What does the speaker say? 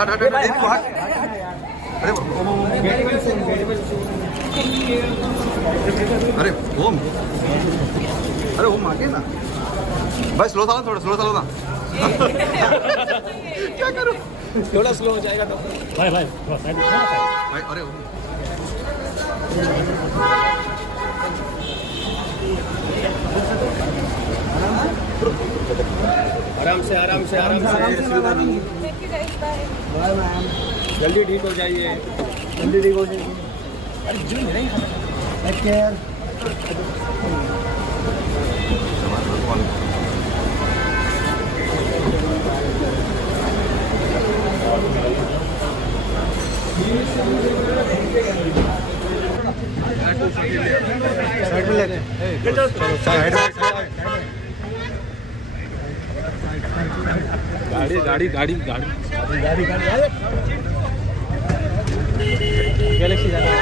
हट हट हट इसको हट। अरे ओम, अरे ओम आगे ना भाई, स्लो चलो, थोड़ा स्लो चलो ना। क्या करूं, थोड़ा स्लो हो जाएगा तो भाई भाई थोड़ा साइड भाई। अरे ओम आराम से आराम से आराम से। जल्दी ठीक हो जाइए, जल्दी ठीक हो जाइए। Take care. साइड में लेते हैं, साइड गाड़ी गाड़ी गाड़ी गाड़ी गाड़ी गाड़ी गैलेक्सी जाना है।